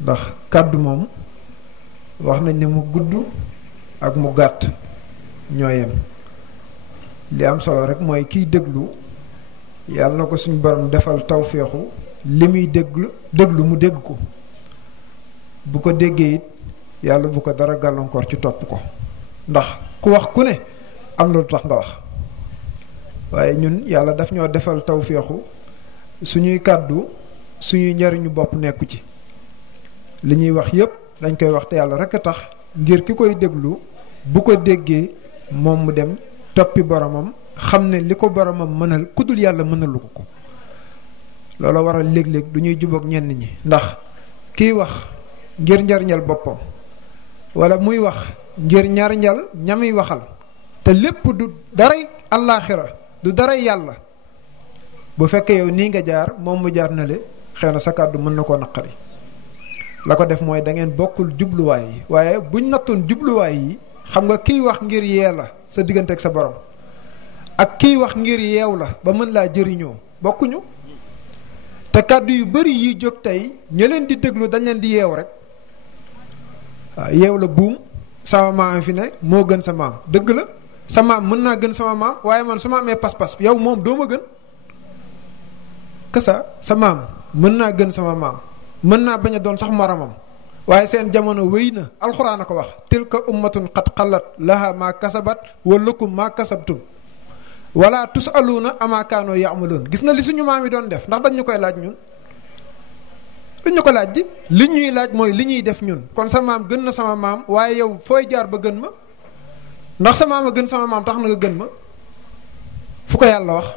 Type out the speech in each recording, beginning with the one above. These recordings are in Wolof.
ndax kàddu moom wax nañ ne mu gudd ak mu gàtt ñoo yem. li am solo rek mooy kiy déglu yàlla na ko suñu borom defal tawféexu li muy déglu mu dégg ko, bu ko déggee it yàlla bu ko dara gàllankoor ci topp ko, ndax ku wax ku ne am na lu tax nga wax. waaye ñun yàlla daf ñoo defal tawféexu suñuy kàddu suñuy njariñu bopp nekku ci, li ñuy wax yépp dañ koy wax te yàlla rek a tax, ngir ki koy déglu bu ko déggee moom mu dem toppi boromam, xam ne li ko boromam mënal ku dul yàlla mënalu ko. loolu waral léeg-léeg du ñuy jubóog ñenn ñi, ndax kiy wax ngir njariñal boppam wala muy wax ngir njariñal ñamuy waxal, te lépp du daray àllaaxira du daray yàlla. bu fekkee yow nii nga jaar moom mu jaar na le, xëy na sa kàddu mën na koo naqari. la ko def mooy da ngeen bokkul jubluwaay yi, waaye buñ nattoon jubluwaay yi, xam nga kiy wax ngir yee la sa diggante ak sa borom ak kiy wax ngir yeew la ba mën laa jëriñoo bokkuñu. te kàddu yu bari yi jóg tey ña leen di déglu dañ leen di yeew rek. waaw yeew la buum, sama maam fi ne moo gën sa maam, dëgg la sa maam mën naa gën sama maam, waaye man su ma amee pas-pas yow moom doo ma gën. kasa sa maam mën naa gën sama maam, mën naa bañ a doon sax moromam, waaye seen jamono wéy na. alxuraan a ko wax, tilka ummatun qad xalat laha maa kasabat wa lakum maa kasabtum wala tusaluuna amaa kaanoo yaamaloon. gis nga li suñu maam yi doon def, ndax dañ ñu koy laaj ñun? duñ ñu ko laaj ji. li ñuy laaj mooy li ñuy def ñun. kon sa maam gën na sama maam, waaye yow fooy jaar ba gën ma? ndax sa maam a gën sama maam tax na nga gën ma? fu ko yàlla wax?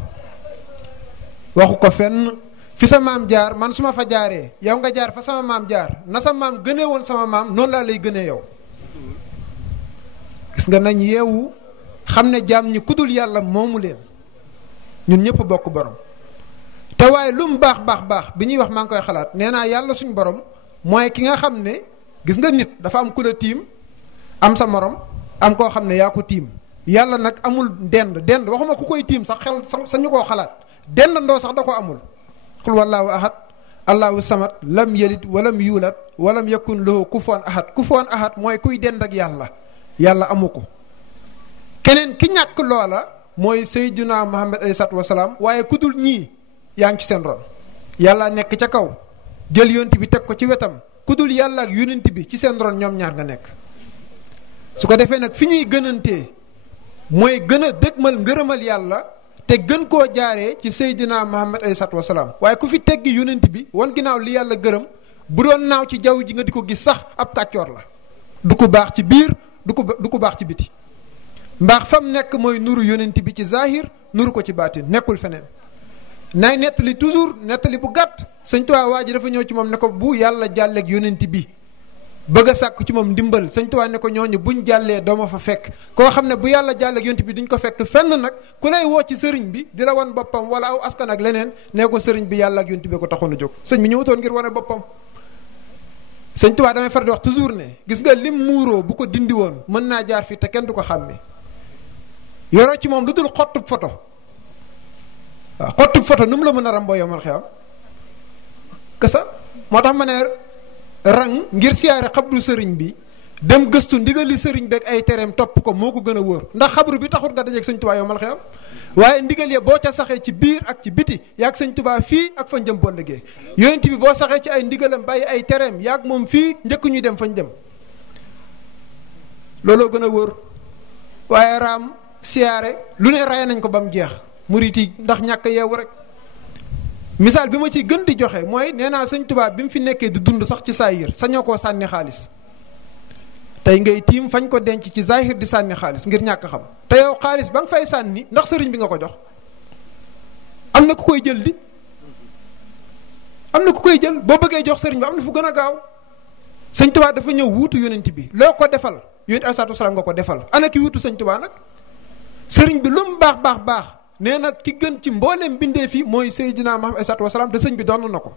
waxu ko fenn. fi sa maam jaar man su ma fa jaaree yow nga jaar fa sama maam jaar, na sa maam gënee woon sama maam noonu laa lay gënee yow. gis nga nañ yeewu xam ne jaam ñi kudul yàlla moomu leen, ñun ñëpp bokk borom. te waaye lu mu baax baax baax bi ñuy wax maa ngi koy xalaat, nee naa yàlla suñu borom mooy ki nga xam ne, gis nga nit dafa am ku la tiim, am sa morom, am koo xam ne yaa ko tiim. yàlla nag amul dend waxuma ku koy tiim sax xel sañu koo xalaat, dendandoo sax da ko amul. xul wallaahu ahad allahu samad lam yalid walam yuulat walam yakun lahu kufuwan ahad. kufuwan ahad mooy kuy dend ak yàlla, yàlla amu ko. keneen ki ñàkk loola mooy sayyiduna Muhammad alayhi salaatu wasalaam, waaye ku dul ñii yaa ngi ci seen ron. yàlla nekk ca kaw jël yonent bi teg ko ci wetam, ku dul yàlla ak yonent bi ci seen ron ñoom ñaar nga nekk. su ko defee nag fi ñuy gënantee mooy gën a dëgmal ngërëmal yàlla te gën koo jaaree ci Seydina Muhammad alayhi salaatu wasalaam. waaye ku fi teggi yonent bi wan ginnaaw li yàlla gërëm, bu doon naaw ci jaww ji nga di ko gis sax ab kàccoor la. du ko baax ci biir du ko baax ci biti. mbaax fam nekk mooy nuru yonent bi ci zahir, nuru ko ci baatin, nekkul feneen. nay nettali toujours nettali bu gàtt. sëñ Tuubaa waa ji dafa ñëw ci moom ne ko bu yàlla jàlleeg yonent bi bëgg a sàkk ci moom ndimbal. sëñ Tuubaa ne ko ñooñu buñ jàllee dooma fa fekk. koo xam ne bu yàlla jàlleeg yonent bi duñ ko fekk fenn nag, ku lay woo ci sëriñ bi di la wan boppam wala aw askan ak leneen, nee ko sëriñ bi yàlla ak yonent bi ko taxoon a jóg. sëñ bi ñëwutoon ngir wane boppam. sëñ Tuubaa damay far di wax toujours ne, gis nga lim muuroo bu ko dindi woon mën naa jaar fii te kenn du ko xàmme. yoroo ci moom lu dul xottub photo. waaw xottub photo nu mu la mën a ramboo yomal xew kasa. moo tax ma ne rang ngir siyaare xabru sëriñ bi, dem gëstu ndigali sëriñ beeg ay tereem topp ko moo ko gën a wóor. ndax xabru bi taxut nga dajeeg sëñ Tuubaa yomal xew, waaye ndigal ya boo ca saxee ci biir ak ci biti yaag sëñ Tuubaa fii ak fañ jëm boo liggéey. yonent bi boo saxee ci ay ndigalam bàyyi ay tereem yaag moom fii njëkk ñuy dem fañ dem. looloo gën a wóor. waaye raam siyaare lu ne ray nañ ko ba mu jeex. murit yi ndax ñàkk yeewu rek. misaal bi ma ci gën di joxe mooy nee naa sëñ Tuubaa bi mu fi nekkee di dund sax ci saahir sañoo koo sànni xaalis. tey ngay tiim fañ ko denc ci zahir di sànni xaalis ngir ñàkk xam. te yow xaalis ba nga fay sànni ndax sëriñ bi nga ko jox. am na ku koy jël di. am na ku koy jël boo bëggee jox sëriñ bi am na fu gën a gaaw. sëñ Tuubaa dafa ñëw wuutu yonent bi loo ko defal yonent alayhi salaatu wasalaam nga ko defal. ana ki wuutu sëñ Tuubaa nag. sëriñ bi lu mu baax baax baax nee na ki gën ci mbooleem bindee fi mooy Seydina Muhammad alayhi salaatu wasalaam te sëñ bi donn na ko.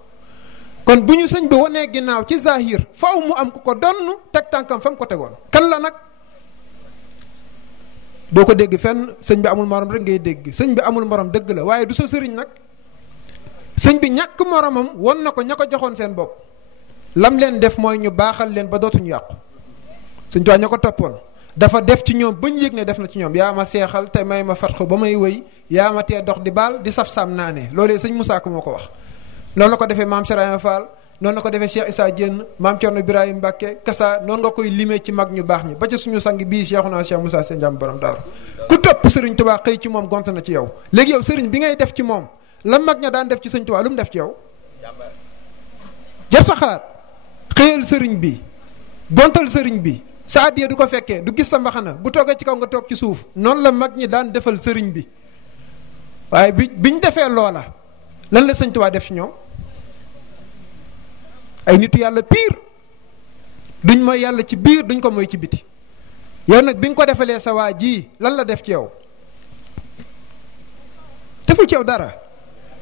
kon bu ñu sëñ bi wanee ginnaaw ci zahir faaw mu am ku ko donn teg tànkam fa mu ko tegoon. kan la nag doo ko dégg fenn. sëñ bi amul morom rek ngay dégg. sëñ bi amul morom dëgg la waaye du sa sëriñ nag. sëñ bi ñàkk moromam won na ko ña ko joxoon seen bopp. lam leen def mooy ñu baaxal leen ba dootuñu yàqu. Sëñ Tuubaa ña ko toppoon dafa def ci ñoom ba ñu yëg ne def na ci ñoom yaa ma seexal te may ma fatxu ba may wëy yaa ma tee dox di baal di saf saam naane loolee sëñ Musaa Ka moo ko wax. noonu la ko defee maam Chérif Fall noonu la ko defee Cheikh Issa Diène maam Thierno Birahim Mbacke Kassa noonu nga koy limee ci mag ñu baax ñi ba ci suñu sang bii Cheikhouna Cheikh Moussa Sène Ndiam borom daaru ku topp Serigne Touba xëy ci moom gont na ci yow. léegi yow Serigne bi ngay def ci moom la mag ña daan def ci Serigne Touba lu mu def ci yow jarta xalaat xëyal Serigne bi gontal Serigne bi sa addiya du ko fekkee du gis sa mbaxana bu toogee ci kaw nga toog ci suuf noonu la mag ñi daan defal Serigne bi waaye biñ defee loola lan la Serigne Touba def ci ñoom. ay nitu yàlla piir duñ mooy yàlla ci biir duñ ko mooy ci biti yow nag bi nga ko defalee sa waa ji lan la def ci yow deful ci yow dara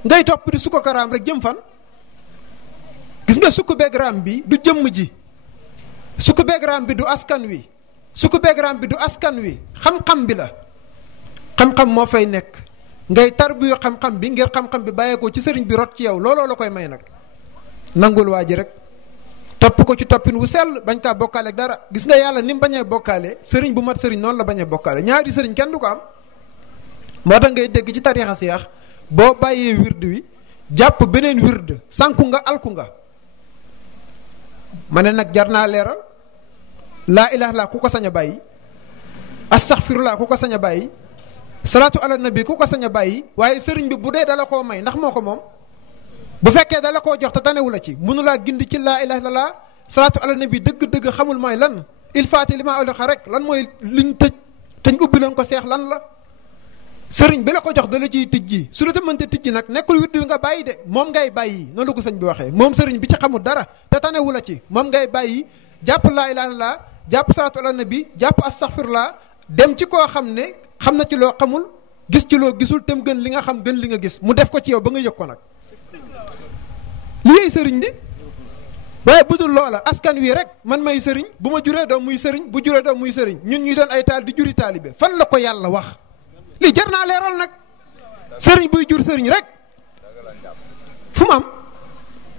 ngay topp di sukko karaam rek jëm fan. gis nga sukk beegraam bi du jëmm ji sukk beegraam bi du askan wi sukk beegraam bi du askan wi xam-xam bi la xam-xam moo fay nekk ngay tarbiyu xam-xam bi ngir xam-xam bi bàyyeekoo ci sëriñ bi rot ci yow looloo la koy may nag. nangul waa ji rek topp ko ci toppin wu sell bañ kaa bokkaale ak dara gis nga yàlla ni mu bañee bokkaale sëriñ bu mat sëriñ noonu la bañee bokkaale ñaari sëriñ kenn du ko am. moo tax ngay dégg ci tariixa Seex boo bàyyee wird wi jàpp beneen wird sànku nga alku nga ma ne nag jar naa leeral laa ilaaha illallaah ku ko sañ a bàyyi astaxfirullaah ku ko sañ a bàyyi salaatu ala nabi ku ko sañ a bàyyi waaye sëriñ bi bu dee dala koo may ndax moo ko moom. bu fekkee dala koo jox te tanewu la ci mënulaa gindi ci laa ilaaha illallaah salaatu ala nabi dëgg-dëgg xamul mooy lan il faati li ma awlixa rek lan mooy liñ tëj teñ ubbi leen ko seex lan la. sëriñ bi la ko jox dala ciy tijji su la ta mënte tijji nag nekkul wird wi nga bàyyi de moom ngay bàyyi noonu la ko sëñ bi waxee moom sëriñ bi ci xamul dara te tanewu la ci moom ngay bàyyi jàpp laa ilaaha illallaah jàpp salaatu ala nabi jàpp astaxfirullaah dem ci koo xam ne xam na ci loo xamul gis ci loo gisul tem gën li nga xam gën li nga gis mu def ko ci yow ba nga yëg ko nag. li yey sëriñ di waaye bu dul loola askan wi rek man may sëriñ bu ma juree doom muy sëriñ bu juree doom muy sëriñ ñun ñuy doon ay taal di juri taalibe fan la ko yàlla wax li jar naa leeral nag sëriñ buy jur sëriñ rek fu mu am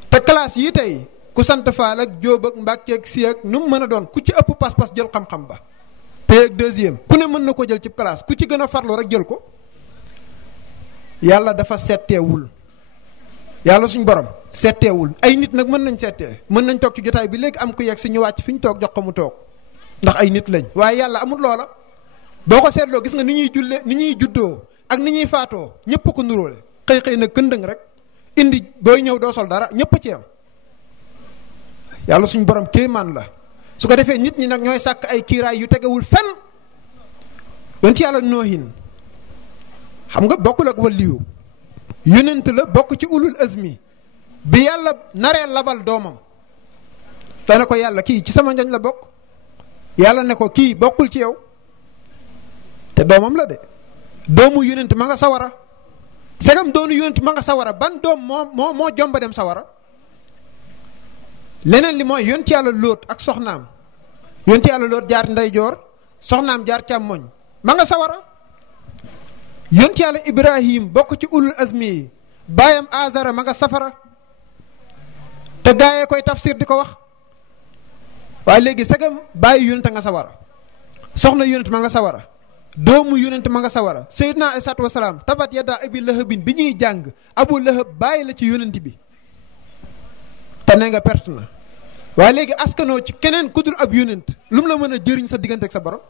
te classe yi tey ku sant Faal ak Jóob ak Mbàkke ak Si ak nu mu mën a doon ku ci ëpp pas-pas jël xam-xam ba te ak deuxième ku ne mën na ko jël ci classe ku ci gën a farlu rek jël ko yàlla dafa setteewul yàlla suñ borom setteewul ay nit nag mën nañ settee mën nañ toog ci jotaay bi léegi am ku yegg si ñu wàcc fi ñu toog jox ko mu toog ndax ay nit lañ waaye yàlla amul loola boo ko seetloo gis nga ni ñuy julle ni ñuy juddoo ak ni ñuy faatoo ñëpp ko nuróole xëy na këndëng rek indi booy ñëw doo sol dara ñëpp ci am yàlla suñ borom kéemaan la su ko defee nit ñi nag ñooy sàkk ay kiiraay yu tegewul fenn yoon ci yàlla noohin xam nga bokkul ak waliyu yonent la bokk ci ulul azmi bi yàlla naree labal doomam te ne ko yàlla kii ci sama njañ la bokk yàlla ne ko kii bokkul ci yow te doomam la de doomu yonent ma nga sawara segam doonu yonent ma nga sawara ban doom moo jomba dem sawara leneen li mooy yonent yàlla lóot ak soxnaam yonent yàlla lóot jaar ndeyjoor soxnaam jaar càmmoñ ma nga sawara yonent yàlla Ibrahim bokk ci ulul azmi yi baayam Azara ma nga safara te gaayee koy tafsir di ko wax waaye léegi segam bàyyi yonent nga sawara soxna yonent ma nga sawara doomu yonent ma nga sawara Seydina Isaatu wasalaam tabat yaddaa abi lahabin bi ñuy jàng Abu Lahab bàyyi la ci yonent bi te ne nga perte na waaye léegi askanoo ci keneen ku dul ab yonent lu mu la mën a jëriñ sa diggante ak sa borom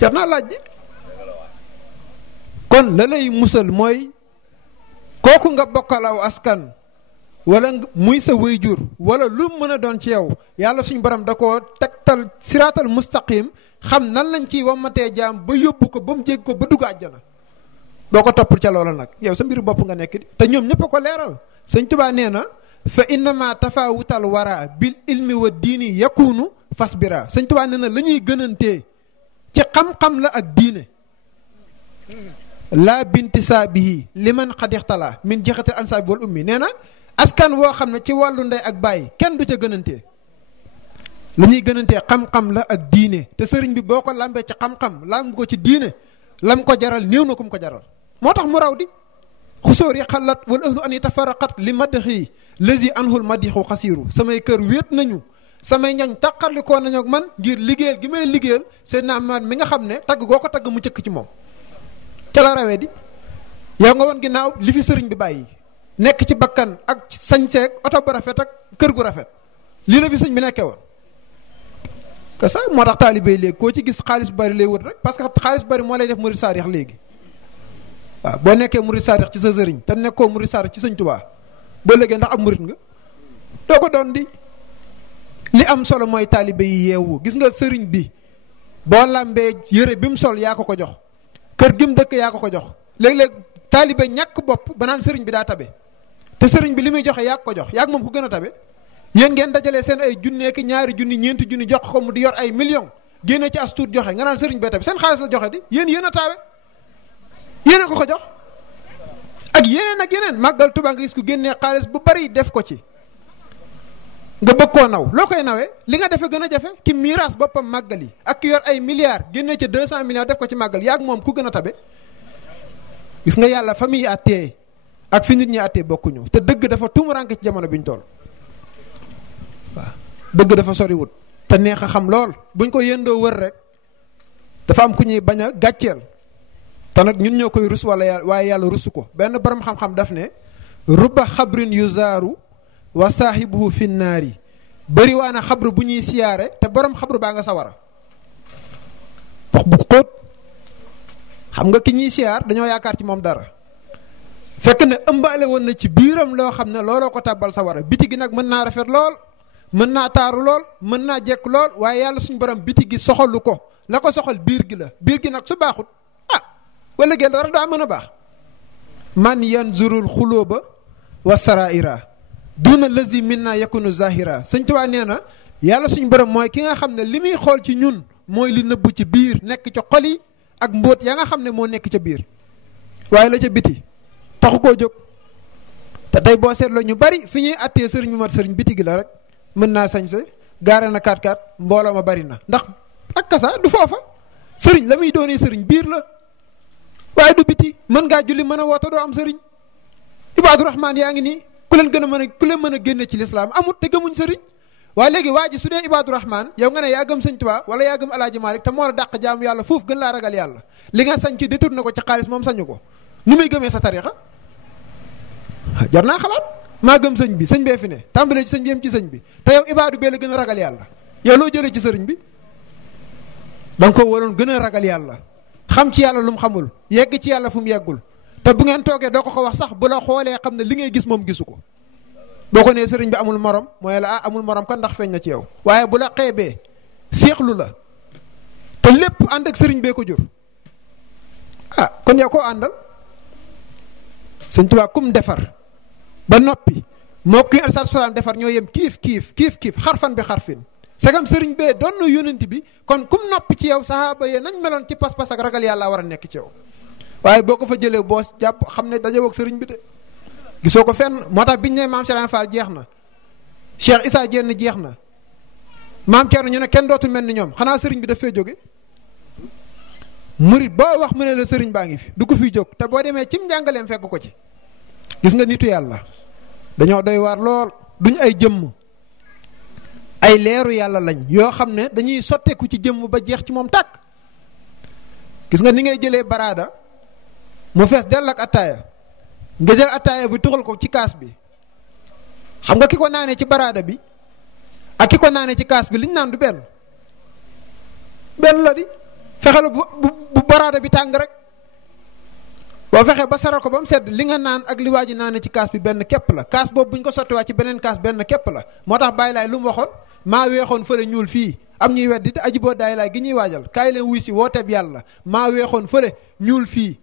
jar naa laaj ji kon la lay musal mooy kooku nga bokkalaw askan wala muy sa wayjur wala lu mën a doon ci yow yàlla suñu borom da koo tegtal siraatal mustaqim xam nan lañ ciy wammatee jaam ba yóbbu ko ba mu jégg ko ba dugg àjjana boo ko toppul ca loola nag yow sa mbiru bopp nga nekk di te ñoom ñëpp a ko leeral sëñ Tuubaa nee na fa innama tafawutal wara bil ilmi wa diini yakunu fasbira sëñ Tuubaa nee na la ñuy gënantee ci xam-xam la ak diine laa bintisaabihi liman xad ixtala min jixatil ansaabi wal ummi nee na askan woo xam ne ci wàllu ndey ak baay kenn du ca gënantee la ñuy gënantee xam-xam la ak diine te sëriñ bi boo ko lambee ci xam-xam lamb ko ci diine lam ko jaral néew na kum ko jaral moo tax mu raw di xusóor yi xalat wala ahlu an yi tafaraqat li maddaxi lazi anhul madixu xasiiru samay kër wéet nañu samay ñañ taqalikoo nañu ak man ngir liggéeyal gi may liggéeyal Seydina Muhammad mi nga xam ne tagg goo ko tagg mu cëkk ci moom ca la rawee di yow nga woon ginnaaw li fi sëriñ bi bàyyi nekk ci bakkan ak sañseeg oto bu rafet ak kër gu rafet lii la fi sëñ bi nekkee woon que ça moo tax taalibe léegi koo ci gis xaalis bu bari lay wut rek parce que xaalis bu bari moo lay def murid saadix léegi waaw boo nekkee murid saadix ci sa sëriñ te nekkoo murid saadix ci sëñ Tuubaa boo léegi ndax ab murid nga doo ko doon di li am solo mooy taalibe yi yeewu gis nga sëriñ bi boo làmbee yëre bi mu sol yaa ko ko jox kër gi mu dëkk yaa ko ko jox léeg-léeg taalibe ñàkk bopp ba naan sëriñ bi daa tabe te sëriñ bi li muy joxe yaa ko jox yaa moom ku gën a tabe yéen ngeen dajalee seen ay junneeki ñaari junni ñeenti junni jox ko mu di yor ay millions génne ci as tuut joxe nga naan sëriñ bee tabe seen xaalis la joxe di yéen a taawe yéen a ko jox ak yeneen màggal Tuubaa nga gis ku génnee xaalis bu bari def ko ci nga bëgg koo naw loo koy nawee li nga defe gën a jafe ki miiras boppam màggal yi ak ki yor ay milliards génne ca 200 milliards def ko ci màggal yaa moom ku gën a tabe gis nga yàlla fa muy àttee ak fi nit ñi àttee bokkuñu te dëgg dafa tumuranke ci jamono bi ñu toll waaw dëgg dafa soriwut te neex a xam lool buñ ko yëndoo wër rek dafa am ku ñuy bañ a gàcceel te nag ñun ñoo koy rus waaye yàlla rusu ko benn borom xam-xam daf ne rubba xabrin yuzaaru wa saahibuhu fi naari bëri waa na xabru bu ñuy siyaare te borom xabru baa nga sawara wax bu xóot xam nga ki ñuy siyaar dañoo yaakaar ci moom dara fekk ne ëmbaale woon na ci biiram loo xam ne looloo ko tàbbal sawara biti gi nag mën naa rafet lool mën naa taaru lool mën naa jekk lool waaye yàlla suñu borom biti gi soxalu ko la ko soxal biir gi la biir gi nag su baaxut wala gel dara daa mën a baax man yanzurul xulóoba wa saraira duna lazi minna yakunu zahira sëñ Tuubaa nee na yàlla suñu borom mooy ki nga xam ne li muy xool ci ñun mooy li nëbbu ci biir nekk ca xol yi ak mbóot ya nga xam ne moo nekk ca biir waaye la ca biti taxu koo jóg te tey boo seetloo ñu bari fi ñuy attee sëriñ bu mat sëriñ biti gi la rek mën naa sañse gaare na 4x4 mbooloo ma bari na ndax ak kasa du foofa sëriñ la muy doonee sëriñ biir la waaye du biti mën ngaa julli mën a woote doo am sëriñ ibaadu rahmaan yaa ngi nii ku leen mën a génne ci lislaam amut te gëmuñ sëriñ waaye léegi waa ji su dee ibaadu rahmaan yow nga ne yaa gëm sëñ Tuubaa wala yaa gëm alaaji Maalik te moo la dàq jaamu yàlla foofu gën laa ragal yàlla li nga sañ ci détourné ko ci xaalis moom sañu ko nu muy gëmee sa tariixa jar naa xalaat maa gëm sëñ bi sëñ bee fi ne tàmbalee ci sëñ bi yem ci sëñ bi te yow ibaadu bee la gën a ragal yàlla yow loo jëlee ci sëriñ bi da nga ko waroon gën a ragal yàlla xam ci yàlla lu mu xamul yegg ci yàlla fu mu yeggul te bu ngeen toogee doo ko wax sax bu la xoolee xam ne li ngay gis moom gisu ko boo ko nee sëriñ bi amul morom mooy la amul morom kan ndax feeñ na ci yow waaye bu la xeebee seexlu la te lépp ànd ak sëriñ bee ko jur kon yow koo àndal sëñ Tuubaa kum defar ba noppi moo kuy alsat salaam defar ñoo yem kiif xarfan bi xarfin sagam sëriñ bee doon na yónent bi kon kum noppi ci yow sahaaba yee nañ meloon ci pas-pas ak ragal yàlla war a nekk ci yow waaye boo ko fa jëlee boo jàpp xam ne daje woog sëriñ bi de gisoo ko fenn moo tax biñ ne maam Serigne Fall jeex na Cheikh Issa Diène jeex na maam Thierno ñu ne kenn dootu mel ni ñoom xanaa sëriñ bi daf fee jóge murit boo wax mu ne la sëriñ baa ngi fi du ko fiy jóg te boo demee cim njàngaleem fekk ko ci gis nga nitu yàlla dañoo doy waar lool duñ ay jëmm ay leeru yàlla lañ yoo xam ne dañuy sotteeku ci jëmm ba jeex ci moom tàkk gis nga ni ngay jëlee baraada mu fees dell ak attaaya nga jël attaaya bi tuxal ko ci kaas bi xam nga ki ko naanee ci baraada bi ak ki ko naanee ci kaas bi liñ naan du benn la di fexeel bu baraada bi tàng rek boo fexee ba saral ko ba mu sedd li nga naan ak li waa ji naanee ci kaas bi benn képp la kaas boobu bu ñu ko sottiwaat ci beneen kaas benn képp la moo tax bàyyi laay lu mu waxoon maa weexoon fële ñuul fii am ñuy weddi te aji boo daay laay gi ñuy waajal kaay leen wuy si wooteeb yàlla maa weexoon fële ñuul fii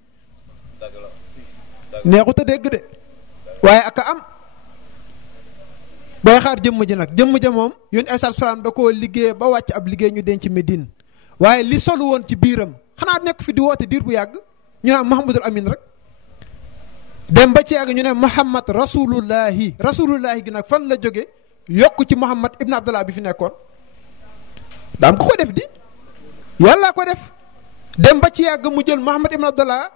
neexut a dégg de waaye aka am booy xaar jëmm ji nag jëmm ja moom yoon esat salaam da koo liggéey ba wàcc ab liggéey ñu denc Médine waaye li solu woon ci biiram xanaa nekk fi di woote diir bu yàgg ñu naan Mouhamadul Amin rek dem ba ci yàgg ñu ne Mouhamad rasulullahi gi nag fan la jóge yokk ci Mouhamad ibn Abdallah bi fi nekkoon daam ko def di yàlla ko def dem ba ci yàgg mu jël Mouhamad ibn Abdallah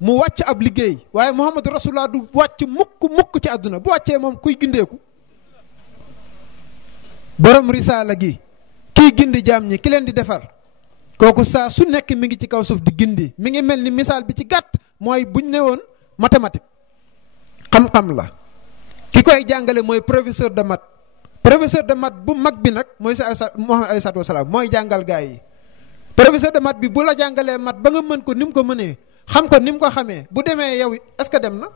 mu wàcc ab liggéey waaye Muhammadu Rasulullah du wàcc mukk ci àdduna bu wàccee moom kuy gindeeku borom risaala gi kiy gindi jaam ñi ki leen di defar kooku saa su nekk mi ngi ci kaw suuf di gindi mi ngi mel ni misaal bi ci gàtt mooy buñ ne woon mathématique xam-xam la ki koy jàngale mooy professeur de maths bu mag bi nag mooy Muhammad alayhi salaatu wasalaam mooy jàngal gaa yi professeur de maths bi bu la jàngalee maths ba nga mën ko ni mu ko mënee xam ko ni mu ko xamee bu demee yow it est-ce que dem na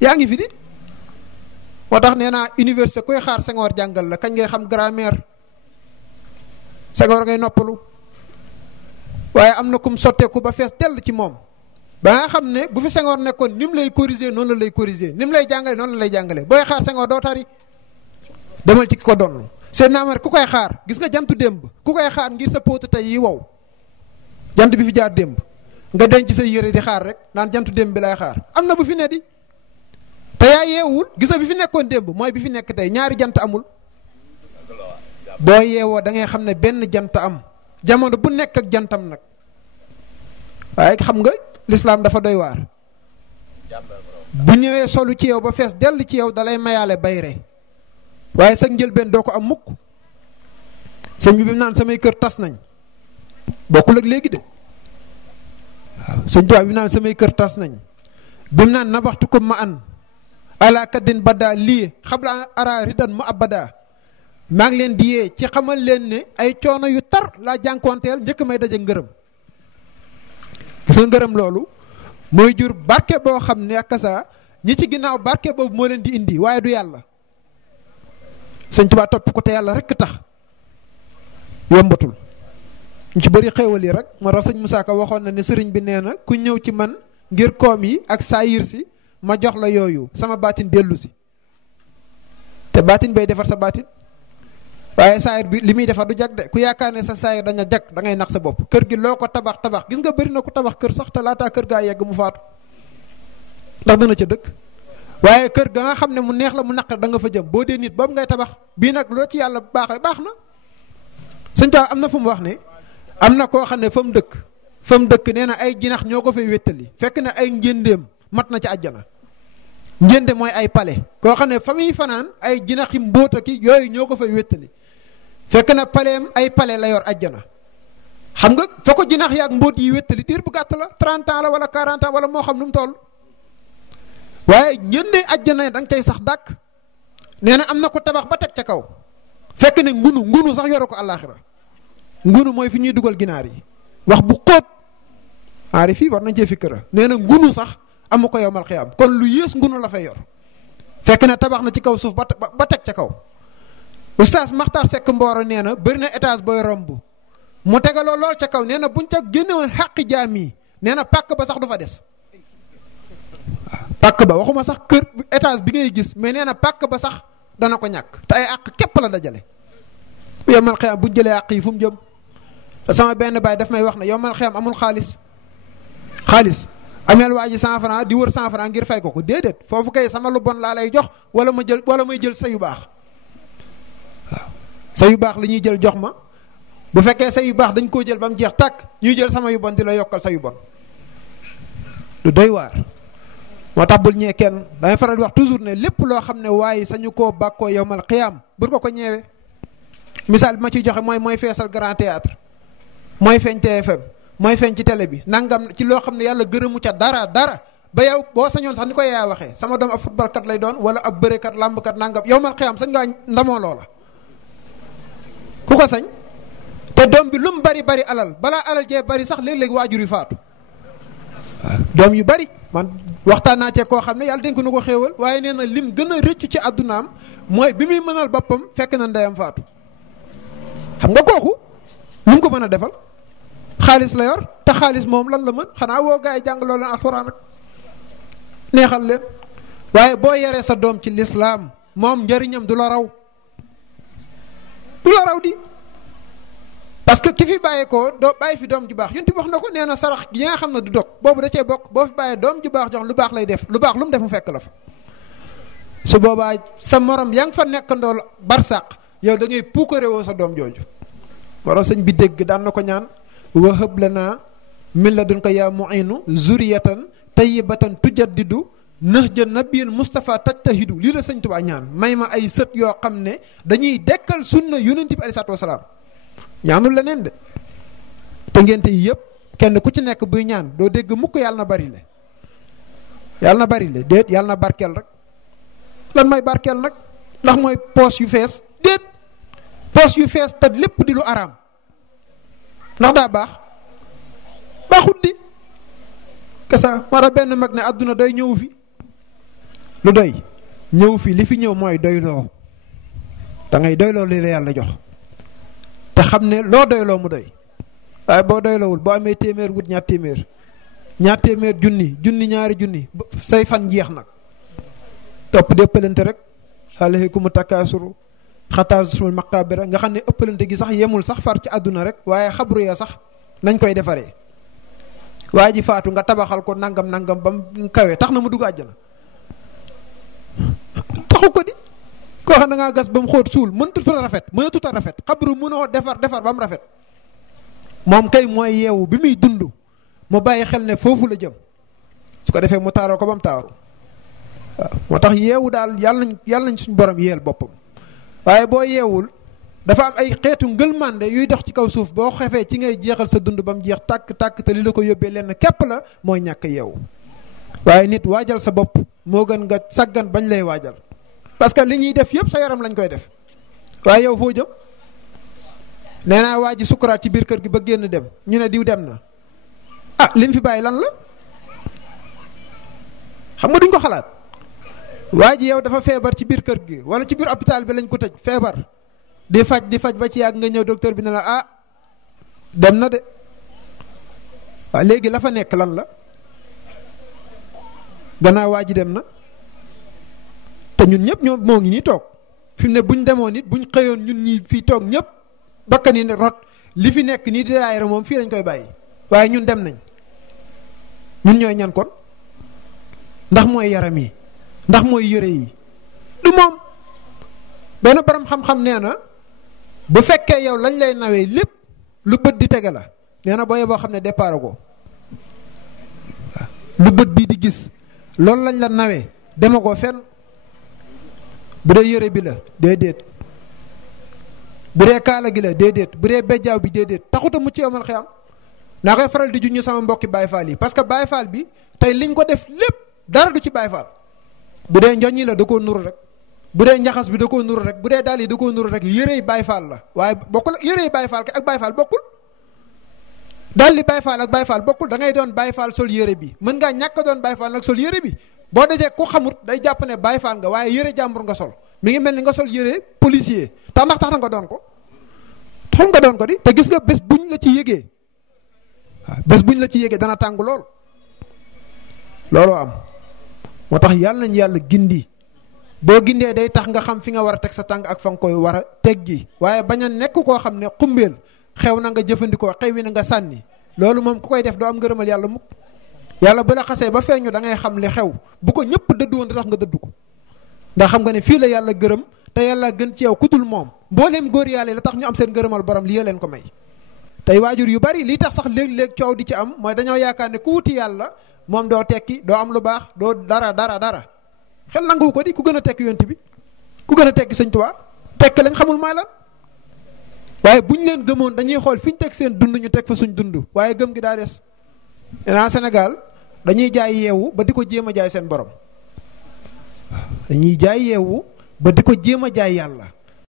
yaa ngi fi di moo tax nee naa université koy xaar Senghor jàngal la kañ ngay xam grammaire Senghor ngay noppalu waaye am na kum sotteeku ba fees dell ci moom ba nga xam ne bu fi Senghor nekkoon ni mu lay corriger noonu la lay corriger ni mu lay jàngale noonu la lay jàngale booy xaar Senghor doo tari demal ci ki ko donn seen naamar ku koy xaar gis nga jantu démb ku koy xaar ngir sa póotu tey yi wow jant bi fi jaar démb nga denc sa yére di xaar rek naan jantu démb bi lay xaar am na bu fi ne di te yaa yeewul gis nga bi fi nekkoon démb mooy bi fi nekk tey ñaari jant amul boo yeewoo da ngay xam ne benn jant am jamono bu nekk ak jantam nag waaye xam nga lislaam dafa doy waar bu ñëwee solu ci yow ba fees dell ci yow dalay mayaale bayre waaye sa njëlbeen doo ko am mukk sëñ bi mu naan samay kër tas nañ bokkul ak léegi de waaw sëñ tubaab bi mu naan samay kër tas nañ bi mu naan nabaxtu ko ma an ala kaddin badda lii xabla ara ridan mu abada maa ngi leen di yee ci xamal leen ne ay coono yu tar laa jànkoonteel njëkk may daje ngërëm gis nga ngërëm loolu mooy jur barke boo xam ne ak kasa ñi ci ginnaaw barke boobu moo leen di indi waaye du yàlla sëñ Tuubaa topp ko te yàlla rekk tax yombatul ñu ci bëri xéewal yi rek moo tax sëñ Musaa Ka waxoon na ne sëriñ bi nee na ku ñëw ci man ngir koom yi ak saayir si ma jox la yooyu sama baatin dellu si te baatin bay defar sa baatin waaye saayir bi li muy defar du jag de ku yaakaar ne sa saayir daña jag da ngay nax sa bopp kër gi loo ko tabax gis nga bëri na ku tabax kër sax te laataa kër gaa yegg mu faatu ndax dana ca dëkk waaye kër ga nga xam ne mu neex la mu naqar da nga fa jëm boo dee nit boobu ngay tabax bii nag loo ci yàlla baaxee baax na sëñ Tuubaa am na fu mu wax ne am na koo xam ne fa mu dëkk nee na ay jinax ñoo ko fay wéttali fekk na ay njëndeem mat na ci àjjana njënde mooy ay pale koo xam ne fa muy fanaan ay jinaxi mbóota ki yooyu ñoo ko fay wéttali fekk na paleem ay pale la yor àjjana xam nga fa ko jinax yaak mbóot yi wéttali diir bu gàtt la 30 ans la wala 40 ans wala moo xam nu mu toll waaye njënde àjjana da nga cay sax dàkk nee na am na ko tabax ba teg ca kaw fekk ne ngunu sax yoru ko àllaaxira ngunu mooy fi ñuy dugal ginaar yi wax bu xóot aari fii war nañ cee fikkara nee na ngunu sax amu ko yowmal xiyaam kon lu yées ngunu la fay yor fekk na tabax na ci kaw suuf ba teg ca kaw oustaz Maxtaar Sekk Mbooro nee na bëri na étage booy romb mu tegaloo lool ca kaw nee na buñ ca génnewoon xàqi jaam yi nee na pàkk ba sax du fa des pàkk ba waxuma sax kër étage bi ngay gis mais nee na pàkk ba sax dana ko ñàkk te ay àq képp la dajale yowmal xiyaam buñ jëlee àq yi fu mu jëm te sama benn baay daf may wax ne yowmal xiyaam amul xaalis ameel waa ji 100 francs di wër 100 francs ngir fay ko déedéet foofu kay sama lu bon laa lay jox wala may jël sa yu baax waaw sa yu baax la ñuy jël jox ma bu fekkee sa yu baax dañ koo jël ba mu jeex tàkk ñuy jël sama yu bon di la yokkal sa yu bon lu doy waar moo tax bul ñee kenn damay faral di wax toujours ne lépp loo xam ne waaye sañu koo bàkkoo yowmal xiyaam bur ko ñeewee misaal bi ma ciy joxe mooy feesal grand théâtre mooy feeñ TFM mooy feeñ ci télé bi nangam ci loo xam ne yàlla gërëmu ca dara ba yow boo sañoon sax ni ko yaa waxee sama doom ab football kat lay doon wala ab bërekat làmbkat nangam yowmal xiyaam sañ ngaa ndamoo loola ku ko sañ te doom bi lu mu bari alal balaa alal jee bari sax léeg-léeg waajur yi faatu waaw doom yu bari man waxtaan naa cee koo xam ne yàlla dénk na ko xéewal waaye nee na lim gën a rëccu ci àddunaam mooy bi muy mënal boppam fekk na ndeyam faatu xam nga kooku lu mu ko mën a defal xaalis la yor te xaalis moom lan la mën xanaa woo gaa yi jàngaloo leen alxuraan rek neexal leen waaye boo yaree sa doom ci lislaam moom njëriñam du la raw di parce que ki fi bàyyee ko doo bàyyi fi doom ju baax yonti wax na ko nee na sarax yi nga xam ne du dog boobu da cee bokk boo fi bàyyee doom ju baax jox lu baax lay def lu baax lu mu def mu fekk la fa su boobaa sa morom yaa ngi fa nekkandool barsàq yow da ngay puukarewoo sa doom jooju waro sëñ bi dégg daan na ko ñaan wahab lana min ladunka yaa mu'inu zuriyatan tayyibatan tujaddidu nahja nabiyil Mustafa tajtahidu lii la sëñ Tuubaa ñaan may ma ay sët yoo xam ne dañuy dekkal sunna yonent bi alayhi salaatu wasalaam ñaanul leneen de te ngénte yi yëpp kenn ku ci nekk buy ñaan doo dégg mukk yàlla na bari le yàlla na bari le déet yàlla na barkeel rek lan mooy barkeel nag ndax mooy poos yu fees déet poos yu fees te lépp di lu araam ndax daa baaxut di kasa war a benn mag ne àdduna doy ñëw fi lu doy ñëw fi li fi ñëw mooy doyloo da ngay doyloo li la yàlla jox te xam ne loo doyloo mu doy waaye boo doyloowul boo amee téeméer wut ñaar téeméer junni ñaari junni say fan jeex nag topp di ëppalante rek alaykumu takaasuru xataa sul maqaabira nga xam ne ëppalante gi sax yemul sax far ci àdduna rek waaye xabru ya sax nañ koy defaree waa ji faatu nga tabaxal ko nangam ba mu kawe tax na mu dugg àjjana taxu ko di koo xam ne ngaa gas ba mu xóot suul mënatut a rafet xabru mënoo defar ba mu rafet moom kay mooy yeewu bi muy dund mu bàyyi xel ne foofu la jëm su ko defee mu taaroo ko ba mu taaru waaw moo tax yeewu daal yàlla nañ suñu borom yeel boppam waaye boo yeewul dafa am ay xeetu ngëlmande yuy dox ci kaw suuf boo xefee ci ngay jeexal sa dund ba mu jeex tàkk te li la ko yóbbee lenn képp la mooy ñàkk yeewu waaye nit waajal sa bopp moo gën nga saggan bañ lay waajal parce que li ñuy def yëpp sa yaram lañ koy def waaye yow foo jëm nee naa waa ji sukuraat ci biir kër gi ba génn dem ñu ne diw dem na li mu fi bàyyi lan la xam nga duñ ko xalaat waa ji yow dafa feebar ci biir kër gi wala ci biir hôpital bi lañ ko tëj feebar di faj ba ci yàgg nga ñëw docteur bi ne la dem na de waaw léegi la fa nekk lan la gannaaw waa ji dem na te ñun ñëpp ñoo moo ngi nii toog fi mu ne buñ demoon nit buñ xëyoon ñun ñi fii toog ñëpp bakkan yi ne rot li fi nekk nii di daayira moom fii lañ koy bàyyi waaye ñun dem nañ ñun ñooy ñan kon ndax mooy yaram yi ndax mooy yëre yi du moom benn borom xam-xam nee na bu fekkee yow lañ lay nawee lépp lu bët di tege la nee na booyee boo xam ne départ ko lu bët bii di gis loolu lañ la nawee dema ko fenn bu dee yëre bi la déedéet bu dee kaala gi la déedéet bu dee bejjaaw bi déedéet taxuta mucc yow man xiyam naa koy faral di juñu sama mbokki Baay Faal yi parce que Baay Faal bi tey liñ ko def lépp dara du ci Baay Faal bu dee njoñ yi la da koo nuru rek bu dee njaxas bi da koo nuru rek bu dee daal yi da koo nuru rek yërey Baay Faal la waaye bokkul yërey Baay Faal ak Baay Faal bokkul daal li Baay Faal ak Baay Faal bokkul da ngay doon Baay Faal sol yëre bi mën ngaa ñàkk doon Baay Faal nag sol yëre bi boo dajee ku xamut day jàpp ne Baay Faal nga waaye yëre jàmbur nga sol mi ngi mel ni nga sol yëre policier tax na nga doon ko taxul nga doon ko di te gis nga bés buñ la ci yëgee waaw bés buñ la ci yëgee dana tàng lool looloo am moo tax yàlla nañ yàlla gindi boo gindee day tax nga xam fi nga war a teg sa tànk ak fa nga koy war a teggi waaye bañ a nekk koo xam ne xumbeel xew na nga jëfandikoo xew wi na nga sànni loolu moom ku koy def doo am ngërëmal yàlla mukk yàlla bu la xasee ba feeñu da ngay xam li xew bu ko ñëpp dëddu woon da tax nga dëddu ko ndax xam nga ne fii la yàlla gërëm te yàlla gën ci yow ku dul moom mbooleem góor yàlla la tax ñu am seen ngërëmal borom lii leen ko may tey waajur yu bari lii tax sax léeg-léeg coow di ci am mooy dañoo yaakaar ne ku wuti yàlla moom doo tekki doo am lu baax doo dara xel nangu ko di ku gën a tekki yonent bi ku gën a tekki sëñ Tuubaa tekki lañ xamul mooy lan waaye bu ñu leen gëmoon dañuy xool fi ñu teg seen dund ñu teg fa suñ dund waaye gëm gi daa des naa Sénégal dañuy jaay yeewu ba di ko jéem a jaay seen borom dañuy jaay yeewu ba di ko jéem a jaay yàlla